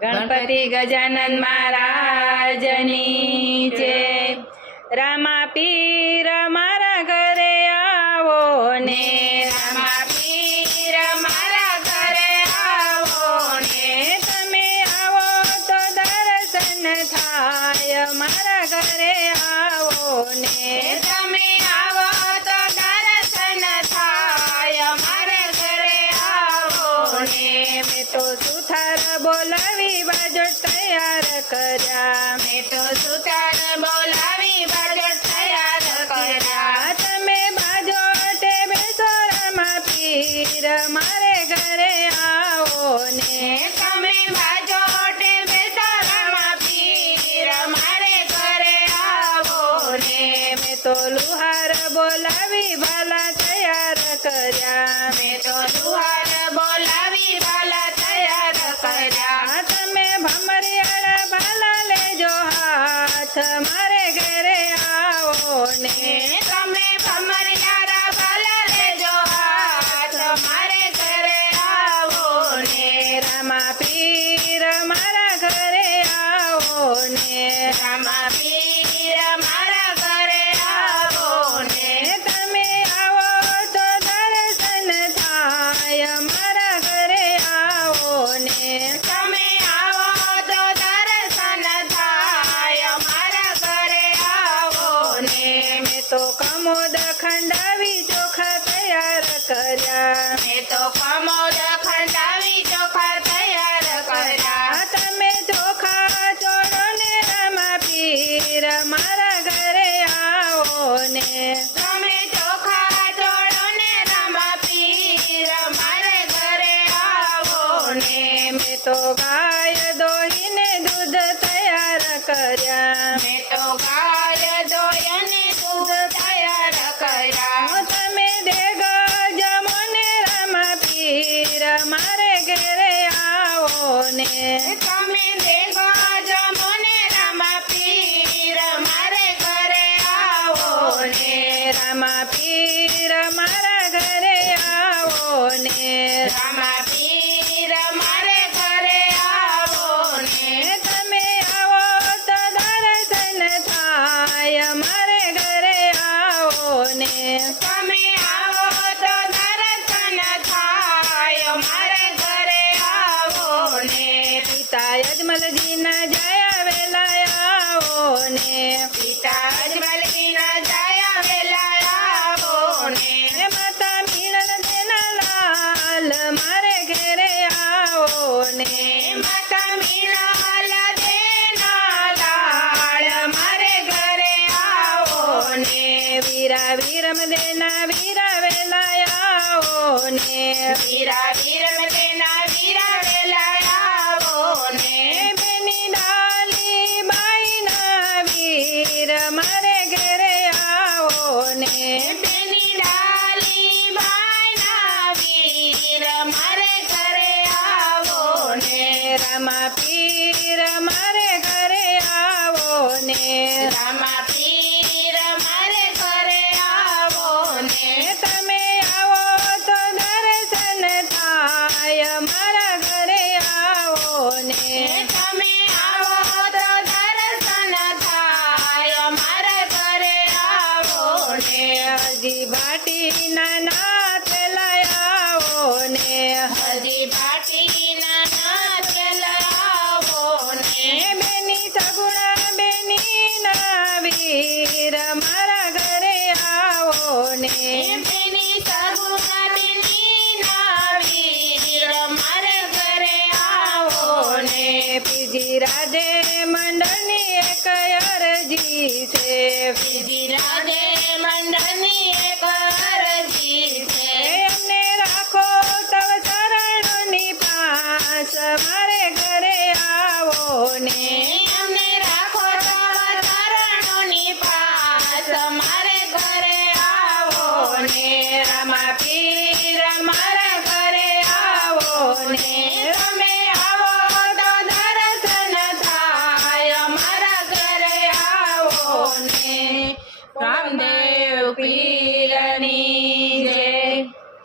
ગણપતિ ગજાનન મહારાજની જય। રામા પીર મારા ઘરે આવો ને, રામા પીર મારા ઘરે આવો ને, તમે આવો તો દર્શન થાય મારા ઘરે આવો ને, તમે આવો તો દર્શન થાય મારે ઘરે આવો ને। મેં તો સુથાર બોલાવી બાજો તૈયાર કર્યા, મેં તો સુતાર બોલાવી બાજટ તૈયાર કર્યા। તમે બાજોટે બેસો રામા પીર મારે ઘરે આવો ને, તમે બાજોટે બેસો રામા પીર મારે ઘરે આવો ને। મેં તો લુહાર બોલાવી ભાલા તૈયાર કર્યા, મેં તો લુહાર બોલાવી બાલા તૈયાર કર્યા। તમે ભમરિયાળા ભાલા લેજો હાથ મારે ઘરે આવો ને, તમે ભમરિયાળા બાલા લેજો હાથ મારે ઘરે આવો ને। રામા પીર મારા ઘરે આવો ને, રામા પીર મારા ઘરે આવો ને। તમે આવો તો દર્શન થાય મારા ઘરે આવો ને, તમે આવો તો દર્શન થાય મારા ઘરે આવો ને। મેં તો કમોદ ખંડાવી ચોખા તૈયાર કર્યા, મેં તો કમોદ ખંડાવી ચોખા તૈયાર કર્યા। તમે ચોખા ચોળો ને રામા પીર મારા ઘરે આવો ને, તમે ચોખા ચોળો ને રામા પીર મારે ઘરે આવો ને। મેં તો ગાય દોહીને દૂધ તૈયાર કર્યા, મેં તો ગાય દોયને દૂધ તૈયાર કર્યા। તમે દેગ જમો ને રામા પીર મારે ઘરે આવો ને, તમે દેખો જમો ને રામા પીર મારે ઘરે આવો ને। રામા પીર મારા ઘરે આવો ને, રામા પીર મારે ઘરે આવો ને। તમે આવો તો દર્શન થાય મારે ઘરે આવો ને, તમે આવો તો દર્શન થાય મારે ઘરે આવો ને। પિતા યજમલજીના જયા વેલા આવો ને, પિતા અજમલજીના જયા વેલા આવો ને। માતા મીણન દેના લાલ મારે ઘરે આવો ને, માતા મીણાલ દેના લાળ મારે ઘરે આવો ને। વીરા વીરમ દેના વીરા વેલા આવો ને, વીરા વીરમ દેના વીરા વેલા આવો ને। બેની ડાલી બાઈના વીર મારે ઘરે આવો ને, બેની ડાલી બાઈના વીર મારે ઘરે આવો ને। રામા પીર